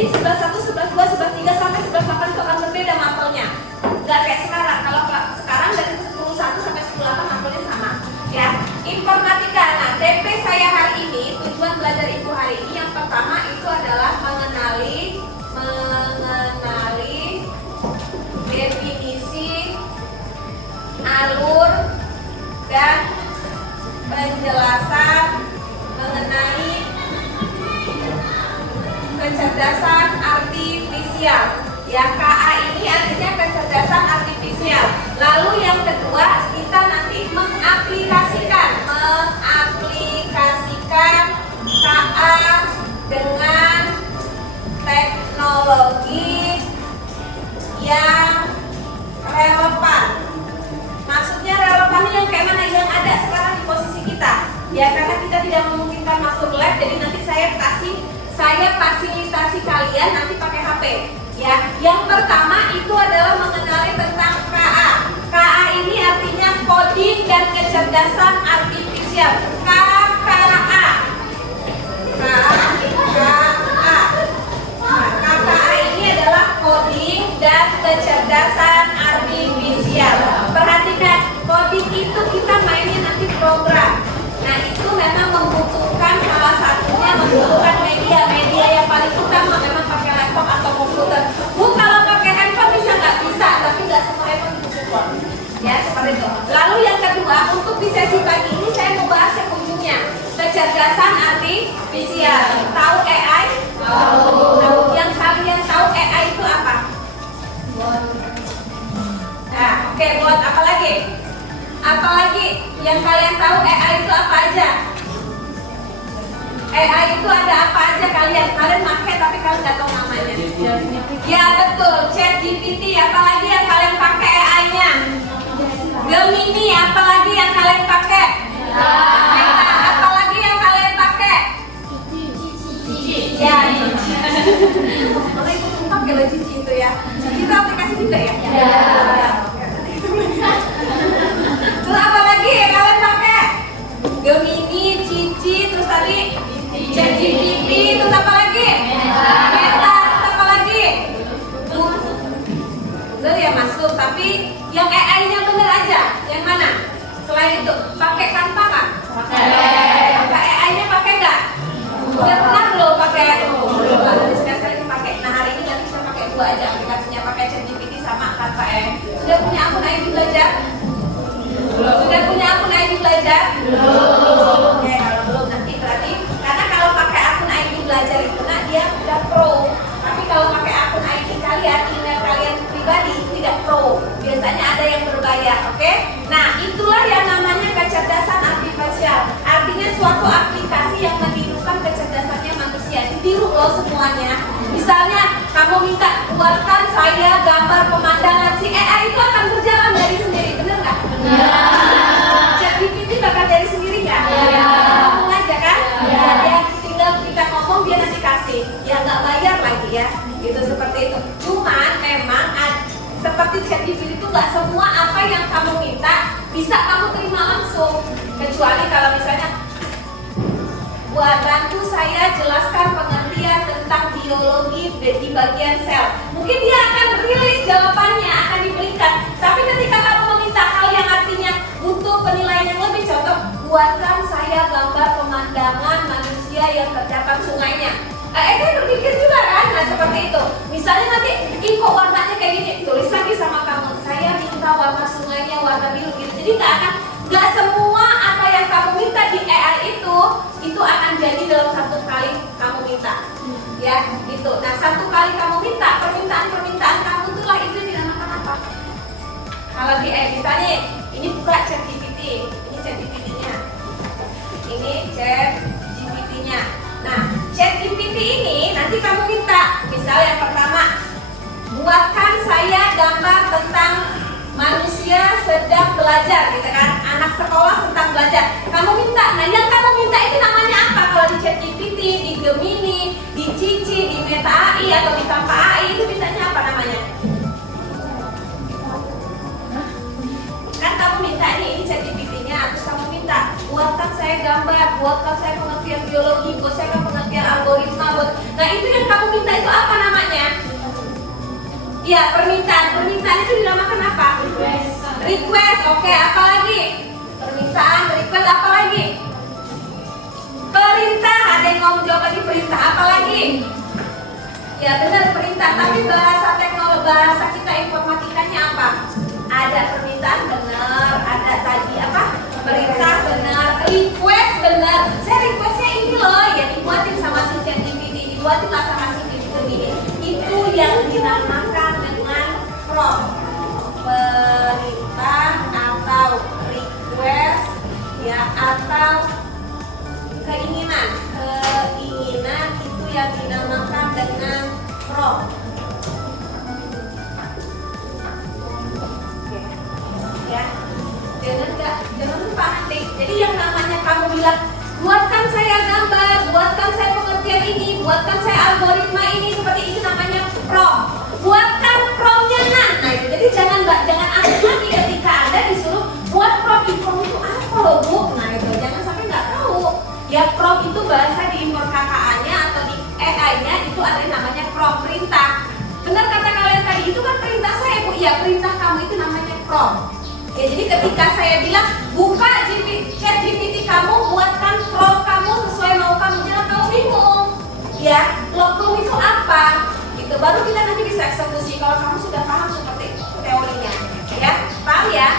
Jadi 11.1, 11.2, 11.3 sampai 11.8 itu akan berbeda mapelnya. Nggak kayak sekarang. Kalau sekarang dari 10.1 sampai 10.8 mapelnya sama. Ya, informatika. Nah, TP saya hari ini, tujuan belajar Ibu hari ini yang pertama itu adalah mengenali definisi, alur, dan penjelasan mengenai kecerdasan artifisial. Ya, KA ini artinya kecerdasan artifisial. Lalu yang kedua, kita nanti mengaplikasikan KA dengan teknologi yang relevan. Maksudnya relevan yang kayak mana? Yang ada sekarang di posisi kita. Ya, karena kita tidak memungkinkan masuk lab, jadi nanti saya fasilitasi kalian nanti pakai HP. Ya, yang pertama itu adalah mengenali tentang KA. KA ini artinya coding dan kecerdasan artifisial. KA. KA ini adalah coding dan kecerdasan artifisial. Perhatikan, coding itu kita mainnya nanti program. Nah, itu memang membutuhkan salah satunya membutuhkan media yang paling utama memang pakai laptop atau komputer. Bu, kalau pakai handphone bisa nggak? Bisa, tapi nggak semua handphone bisa support. Ya, seperti itu. Lalu yang kedua, untuk di sesi pagi ini saya mau bahas yang ujungnya, kecerdasan artifisial. Tahu AI? Tahu. Yang kalian tahu AI itu apa? Nah, oke, buat apa lagi? Apalagi yang kalian tahu AI itu apa aja? AI itu ada apa aja kalian pakai tapi kalian nggak tahu namanya. Ya betul, ChatGPT. Apalagi yang kalian pakai AI-nya? Gemini. Apalagi yang kalian pakai? Apalagi yang kalian pakai? Ya, itu pakai lo Cici itu ya. Cici itu aplikasi juga ya? Terus apa lagi yang kalian pakai? Gemini, Cici, terus tadi ChatGPT, terus apa lagi? Meta, terus apa lagi? Bener ya masuk, tapi yang AI-nya bener aja. Yang mana? Selain itu, pakai tanpa kan? Pakai AI-nya pakai nggak? Udah pernah belum pakai? Belum. Sekali pakai. Nah, hari ini nanti kita pakai dua aja aplikasinya, pakai ChatGPT sama tanpa AI. Sudah punya akun ID belajar? Sudah punya akun ID belajar? Oke, kalau belum nanti berarti karena kalau pakai akun ID belajar itu nah dia udah pro. Tapi kalau pakai akun ID kalian, email kalian pribadi tidak pro. Biasanya ada yang berbayar, oke? Nah, itulah yang namanya kecerdasan artifisial. Artinya suatu aplikasi yang menirukan kecerdasannya manusia. Ditiru loh semuanya. Misalnya kamu minta buatkan saya gambar pemandangan, si AI itu akan berjalan dari sendiri, bener nggak? ChatGPT bakal dari sendiri nggak? Ngomong aja kan? Ya, tinggal kita ngomong dia nanti kasih. Ya nggak bayar lagi ya, gitu seperti itu. Cuman memang seperti ChatGPT itu nggak semua apa yang kamu minta bisa kamu terima langsung. Kecuali kalau misalnya buat bantu saya jelaskan pengertian tentang biologi di bagian sel. Mungkin dia akan rilis jawabannya, akan diberikan. Tapi ketika kamu meminta hal yang artinya butuh penilaian yang lebih, contoh, buatkan saya gambar pemandangan manusia yang terdapat sungainya. Itu berpikir juga kan? Nah seperti itu. Misalnya nanti, kok warnanya kayak gini, tulis lagi sama kamu. Saya minta warna sungainya warna biru gitu. Jadi nggak semua apa yang kamu minta di AI itu akan jadi dalam satu kali kamu minta. Ya, gitu. Nah satu kali kamu minta, permintaan kamu itulah itu dinamakan apa? Kalau di AI misalnya, ini buka ChatGPT, ini ChatGPT-nya, ini ChatGPT-nya. Nah, ChatGPT ini nanti kamu minta, misalnya yang pertama, buatkan saya gambar tentang manusia sedang belajar, gitu kan? Anak sekolah tentang belajar. Kamu minta, nah yang kamu minta itu namanya apa? Kalau di ChatGPT, di Gemini, di Cici, di Meta AI atau di Tanpa AI itu mintanya apa namanya? Kan kamu minta ini ChatGPT-nya, terus kamu minta buatkan saya gambar, buatkan saya pengertian biologi, buat saya pengertian algoritma, nah itu yang kamu minta itu apa Iya, permintaan. Permintaan itu dinamakan apa? Request. Oke, apa lagi? Permintaan, request, apa lagi? Perintah. Ada yang mau jawab lagi perintah? Apa lagi? Ya benar, perintah. Tapi bahasa teknologi, bahasa kita informatikanya apa? Ada permintaan benar, ada tadi apa? Perintah benar, request benar. Saya requestnya ini loh, ya dibuatin sama si ChatGPT, dibuatin lah sama si ChatGPT. Itu yang dinamakan dengan prompt. Perintah atau request, ya, atau keinginan itu yang dinamakan dengan prompt. Ya, jangan lupa nanti. Jadi yang namanya kamu bilang, buatkan saya gambar, buatkan saya pengertian ini, buatkan saya algoritma ini, seperti itu namanya prompt. Buatkan promptnya nah itu. Jadi jangan aneh lagi ketika Anda disuruh buat prompt. Prompt itu apa loh Bu? Nah itu jangan sampai nggak tahu. Ya prompt itu bahasa di import KKA-nya atau di AI-nya itu ada yang namanya prompt, perintah. Benar kata kalian tadi, itu kan perintah saya Bu. Ya perintah kamu itu namanya prompt. Ya, jadi ketika saya bilang buka ChatGPT kamu, buatkan prompt kamu sesuai mau kamu, jangan kamu bingung. Ya, prompt itu apa? Itu baru kita nanti bisa eksekusi kalau kamu sudah paham seperti itu teorinya. Ya, paham ya?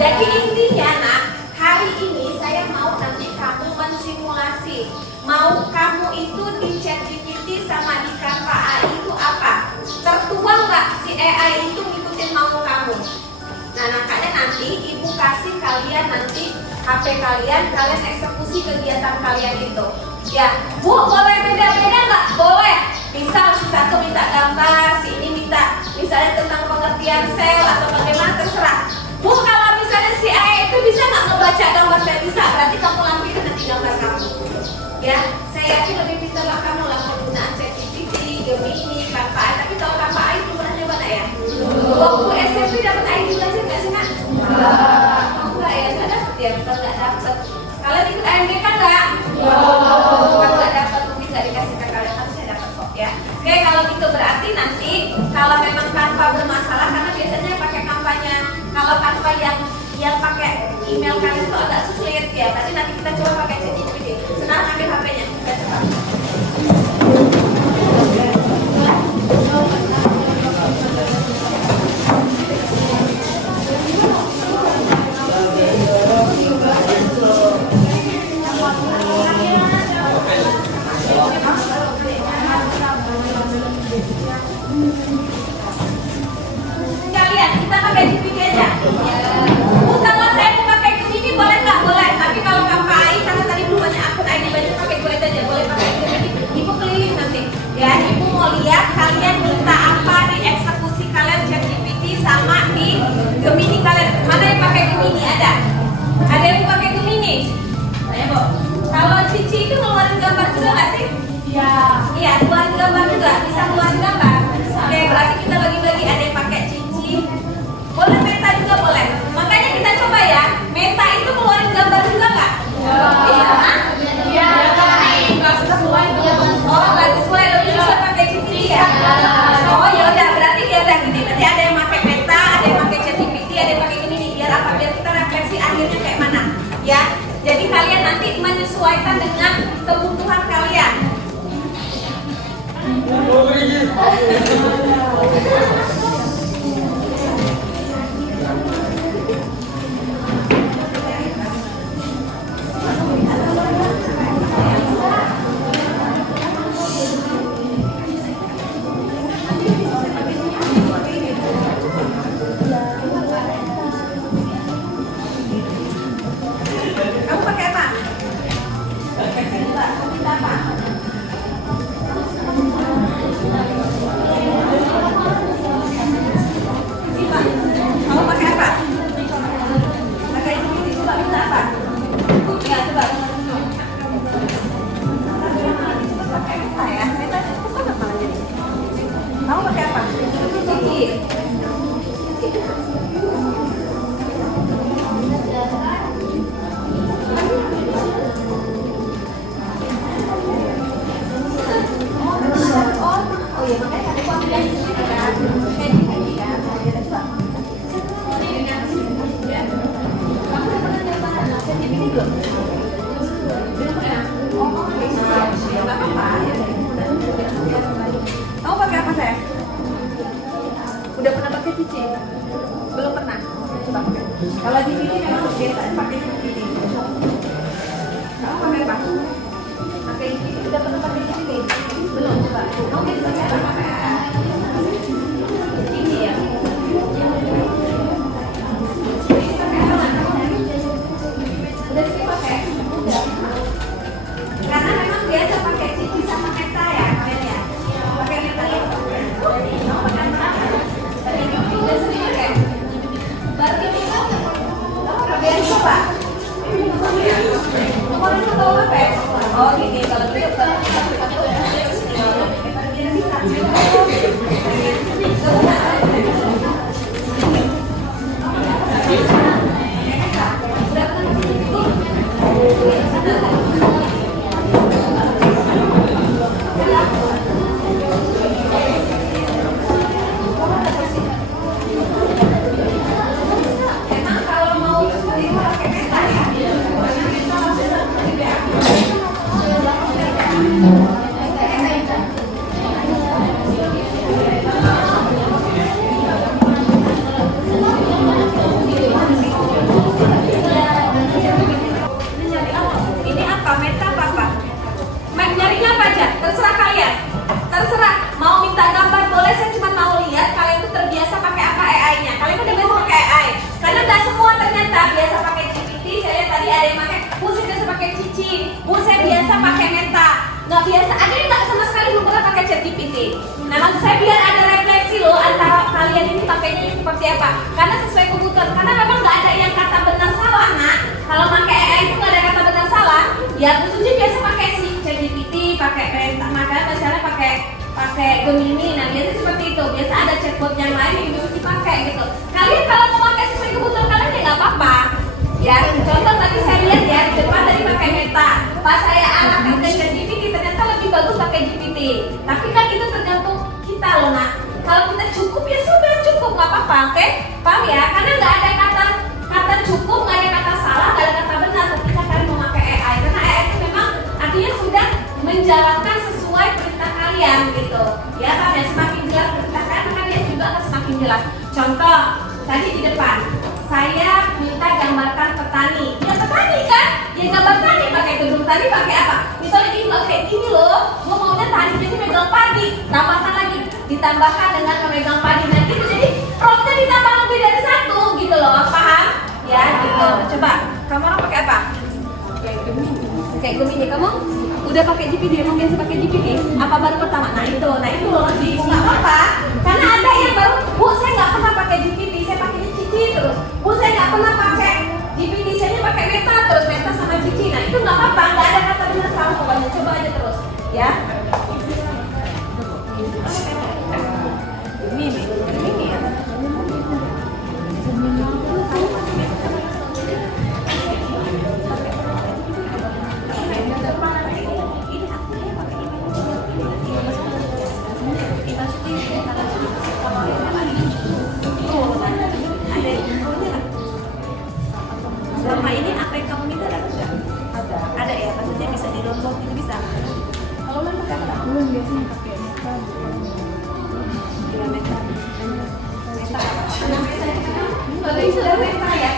Jadi intinya nak, hari ini saya mau nanti kamu mensimulasi. Mau kamu itu di ChatGPT sama di Canva AI itu apa? Tertuang nggak si AI itu ngikutin mau kamu? Nah, makanya nanti ibu kasih kalian nanti HP kalian eksekusi kegiatan kalian itu. Ya, Bu, boleh beda-beda nggak? Boleh. Misal si satu minta gambar, si ini minta misalnya tentang pengertian sel atau bagaimana, terserah. Bu, kalau misalnya si A itu bisa nggak ngebaca gambar saya? Bisa, berarti kamu lampirin nanti gambar kamu. Ya, saya yakin lebih pintar lah kamu lah penggunaan ChatGPT, Gemini, Canva AI. Tapi tahu Canva AI itu pernah nyoba nggak ya? Waktu SMP dapat AI belajar nggak sih nak? Enggak ya, nggak dapat ya, betul nggak dapat. Kalian ikut AMDK nggak? Bukan nggak dapat, mungkin nggak dikasih ke kalian, harusnya dapat kok ya. Oke, kalau gitu berarti nanti kalau memang Canva bermasalah, karena biasanya pakai Canva-nya, kalau Canva yang pakai email kalian itu agak sulit ya. Berarti nanti kita coba pakai ChatGPT. Sekarang ambil HP-nya, kita coba. Kalian, kita pakai GPT aja. Bu, kalau saya mau pakai Gemini boleh nggak? Boleh. Tapi kalau Canva AI, karena tadi belum banyak akun ID banyak pakai Kulit aja. Boleh pakai Gemini. Ibu keliling nanti. Ya, ibu mau lihat kalian minta apa di eksekusi kalian ChatGPT sama di Gemini kalian. Mana yang pakai Gemini? Ada? Ada yang pakai Gemini? Ayo, Bu. Kalau Cici itu ngeluarin gambar juga nggak sih? Iya. Iya, keluarin gambar juga. Bisa keluarin gambar. Oke, berarti kita bagi-bagi. Ada yang pakai Cici. Boleh Meta juga boleh. Makanya kita coba ya. Meta itu keluarin gambar juga nggak? Bisa kan? Iya. Nggak sesuai. Oh, nggak sesuai. Lebih bisa pakai Cici ya. Oh, ya udah. Berarti ya udah gini. Berarti ada yang pakai Meta, ada yang pakai ChatGPT, ada yang pakai ini. Biar apa? Biar kita refleksi akhirnya kayak mana. Ya. Jadi kalian nanti menyesuaikan dengan kebutuhan kalian. Kamu pakai apa? Minta apa? Kamu bisa pakai apa? Pakai ini ya. Udah sih pakai. Karena memang biasa pakai cici sama meta ya kalian ya. Pakai meta ya. Udah sering pakai. Berarti kalian coba. Nomor itu tahu apa ya? Oh gini kalau gitu nggak biasa, ada yang nggak sama sekali belum pernah pakai ChatGPT. Nah maksud saya biar ada refleksi loh antara kalian ini pakainya ini seperti apa. Karena sesuai kebutuhan, karena memang nggak ada yang kata benar salah nak. Kalau pakai AI itu nggak ada kata benar salah. Ya khususnya biasa pakai si ChatGPT, pakai Meta, makanya misalnya pakai Gemini. Nah biasa seperti itu. Biasa ada chatbot yang lain yang bisa dipakai gitu. Kalian kalau mau pakai sesuai kebutuhan kalian ya nggak apa-apa. Ya contoh tadi saya lihat ya di depan tadi pakai Meta. Pas saya arahkan ke ChatGPT ternyata lebih bagus pakai GPT. Tapi kan itu tergantung kita loh nak. Kalau kita cukup ya sudah cukup, nggak apa-apa, oke? Paham ya? Karena nggak ada kata cukup, nggak ada kata salah, nggak ada kata benar ketika kalian memakai AI. Karena AI itu memang artinya sudah menjalankan sesuai perintah kalian gitu. Ya kan? Ya semakin jelas perintah kalian, maka dia juga akan semakin jelas. Contoh tadi di depan, saya minta gambarkan petani. Ya petani kan? Ya gambar tani, pakai gedung tani, pakai apa? Misalnya ini kayak gini loh, gue maunya tani jadi megang padi, tambahkan lagi, ditambahkan dengan memegang padi. Nah gitu, jadi promptnya ditambah lebih dari satu gitu loh, paham? Ya gitu. Coba, kamu orang pakai apa? Kayak Gemini, kamu udah pakai GPT, emang biasa pakai GPT? Apa baru pertama? Nah itu loh, nggak apa-apa. Karena ada yang baru, bu saya nggak pernah pakai GPT, saya pakai Cici terus. Bu saya nggak pernah pakai GPT, saya pakai Meta terus, Meta sama Cici. Nah itu nggak apa-apa, nggak ada kata benar salah pokoknya, coba aja terus, ya. Ini ya. Selama ini apa yang kamu minta dapat nggak? Ada ya, maksudnya bisa di download itu bisa. Kalau lo pakai apa? Belum, biasanya pakai Meta. Iya Meta. Kalau sudah Meta ya,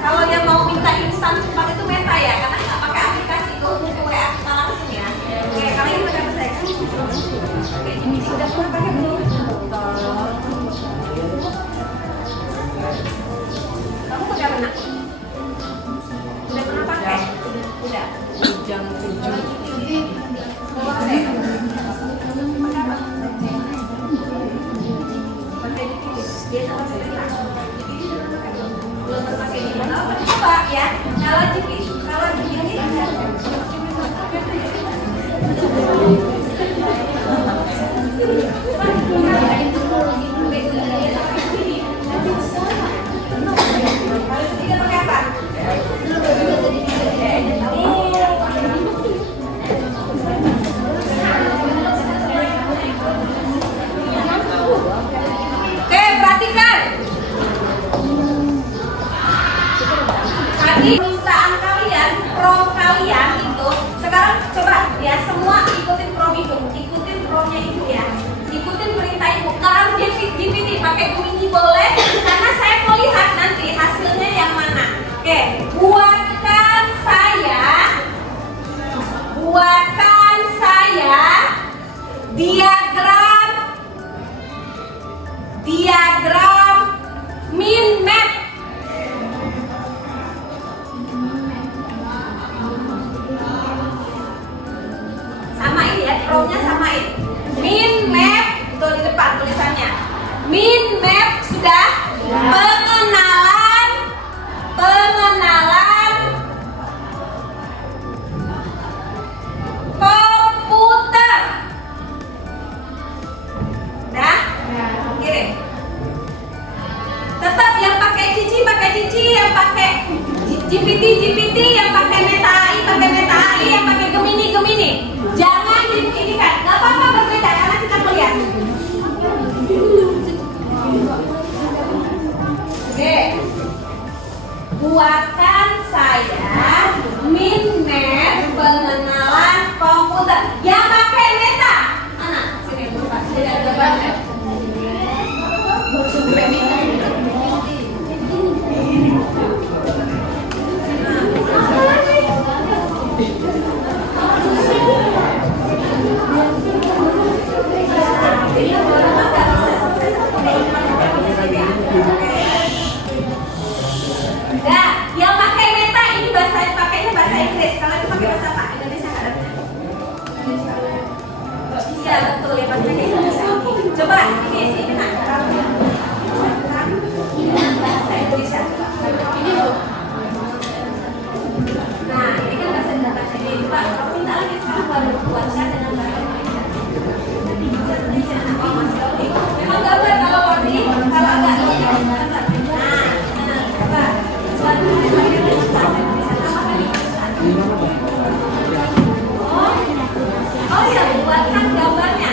kalau yang mau minta instan cepat itu Meta ya, karena nggak pakai aplikasi itu untuk WA kita langsung ya. Oke, kalian pakai apa saya? Oke, ini sudah pernah pakai belum? Kamu pakai apa nak? Udah pernah pakai? Udah. Jam 7. Biasa pakai Meta. Belum pernah pakai di mana? Coba ya. Kalau di permintaan kalian, prompt kalian itu sekarang coba ya semua ikutin prompt itu, ikutin promptnya itu ya, ikutin perintah ibu. Kalau GPT pakai Gemini boleh, karena saya mau lihat nanti hasilnya yang mana. Oke, buatkan saya dia Mind map sudah. Pengenalan komputer. Dah? Kirim. Tetap yang pakai Cici, yang pakai GPT, yang pakai Meta AI, yang pakai Gemini. Jangan ini kan, nggak apa-apa berbeda karena kita melihat. Oke, buatkan saya mind map pengenalan komputer yang pakai Meta. Mana? Sini, Pak. Sini ada gambarnya. Nah, yang pakai Meta ini pakainya bahasa Inggris. Kalau itu pakai bahasa apa? Indonesia nggak ada. Iya betul ya pakai Indonesia. Coba ini sini nah. Bahasa Indonesia. Nah, ini kan bahasa Indonesia. Pak, kalau minta lagi sekarang baru buatkan dengan bahasa Indonesia. Memang gambar kalau warni, kalau agak oh ya, buatkan gambarnya.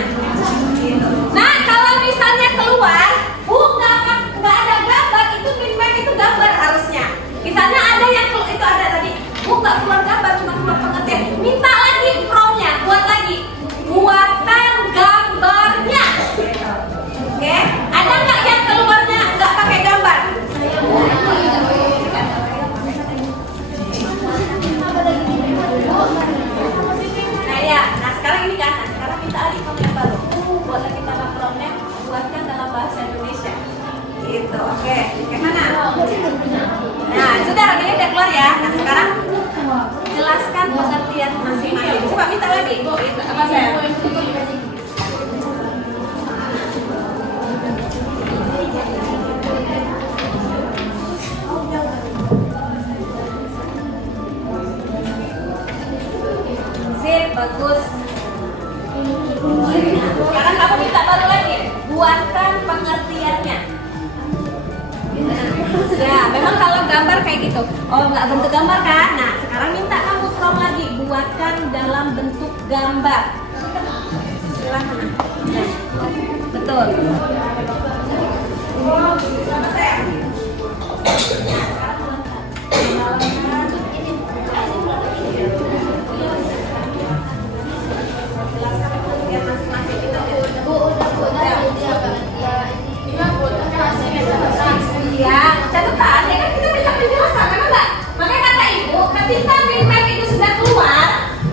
Nah, kalau misalnya keluar, nggak ada gambar, itu mindmap itu gambar harusnya. Misalnya ada yang itu ada tadi, nggak keluar gambar, cuma keluar pengertian. Minta lagi promnya, buat lagi. Buatkan gambarnya. Oke, ada nggak yang keluarnya nggak pakai gambar? Nah ya, sekarang ini kan, sekarang minta lagi prom yang baru. Buat lagi nama promnya, buatkan dalam bahasa Indonesia. Gitu, oke. Gimana? Nah, sudah, ini udah keluar ya. Nah, sekarang jelaskan pengertian masing-masing. Coba minta lagi. Apa saya? Sip, bagus. Sekarang kamu minta baru lagi. Buatkan pengertiannya. Ya, memang kalau gambar kayak gitu. Oh, nggak bentuk gambar kan? Nah, sekarang minta kamu prom lagi. Buatkan dalam bentuk gambar. Silahkan. Nah, betul. Ya, catatan ya kan kita minta penjelasan, memang nggak? Makanya kata ibu, ketika mindmap itu sudah keluar,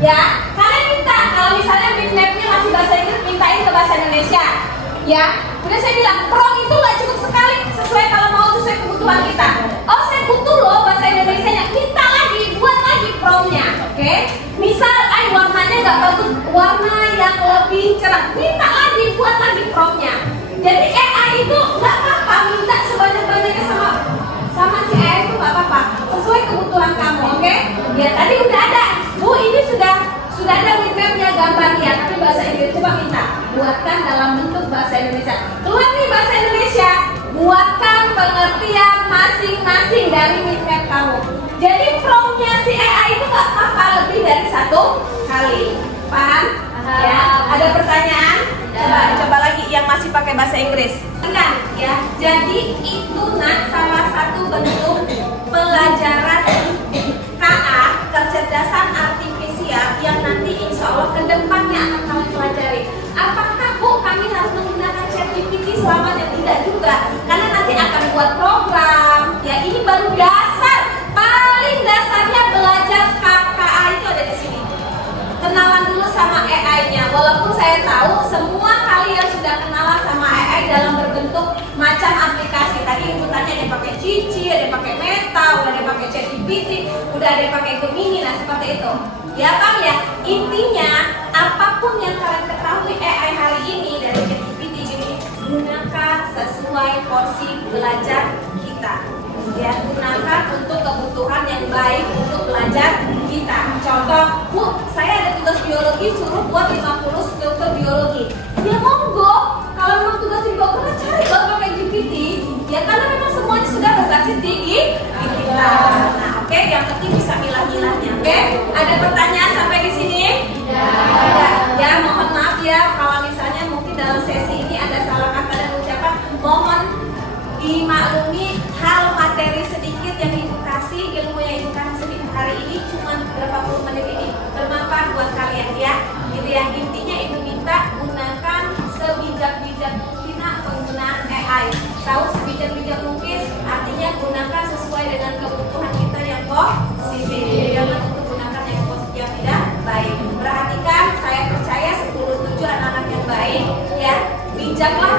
ya kalian minta kalau misalnya mindmapnya masih bahasa Inggris, mintain ke bahasa Indonesia, ya. Udah saya bilang, prom itu nggak cukup sekali, sesuai kalau mau sesuai kebutuhan kita. Oh, saya butuh loh bahasa Indonesianya, minta lagi, buat lagi promnya, oke? Misal, warnanya nggak bagus, warna yang lebih cerah, minta lagi, buat lagi promnya. Jadi AI itu nggak apa-apa, minta sebanyak-banyaknya sama si AI itu nggak apa-apa, sesuai kebutuhan kamu, oke? Ya tadi udah ada, Bu, ini sudah ada mindmapnya gambarnya, tapi bahasa Inggris. Coba minta, buatkan dalam bentuk bahasa Indonesia. Keluar nih bahasa Indonesia, buatkan pengertian masing-masing dari mindmap kamu. Jadi promnya si AI itu nggak apa-apa lebih dari satu kali, paham? Ya, ada pertanyaan? Coba lagi yang masih pakai bahasa Inggris. Ingat ya, jadi itu salah satu bentuk pelajaran KA, kecerdasan artifisial yang nanti insya Allah kedepannya akan kami pelajari. Apakah Bu kami harus menggunakan ChatGPT selamanya? Tidak juga, karena nanti akan buat program. Ya ini baru dasar, paling dasarnya belajar KA itu ada di sini. Kenalan dulu sama AI-nya, walaupun saya tahu semua kalian sudah kenalan sama AI dalam berbentuk macam aplikasi. Tadi ibu tanya ada yang pakai Cici, ada yang pakai Meta, udah ada yang pakai ChatGPT, udah ada yang pakai Gemini, nah seperti itu. Ya Bang ya, intinya apapun yang kalian ketahui AI hari ini dari ChatGPT gini, gunakan sesuai belajar kita. Ya, gunakan untuk kebutuhan yang baik untuk belajar kita. Contoh, Bu, saya ada tugas biologi, suruh buat 50 struktur biologi. Ya monggo, kalau memang tugas juga pernah cari buat pakai GPT. Ya karena memang semuanya sudah berbasis di kita. Nah, oke, yang penting bisa milah-milahnya. Oke, ada pertanyaan sampai di sini? Ya. Ya, mohon maaf ya kalau misalnya mungkin dalam sesi ini ada salah kata dan ucapan. Mohon dimaklumi, hal materi sedikit yang ibu kasih, ilmu yang ibu kasih sedikit hari ini cuma berapa puluh menit ini bermanfaat buat kalian ya. Gitu ya, intinya ibu minta gunakan sebijak-bijak mungkin penggunaan AI. Tahu sebijak-bijak mungkin artinya gunakan sesuai dengan kebutuhan kita yang positif. Jangan untuk gunakan yang positif yang tidak baik. Perhatikan, saya percaya 10-7 anak-anak yang baik ya, bijaklah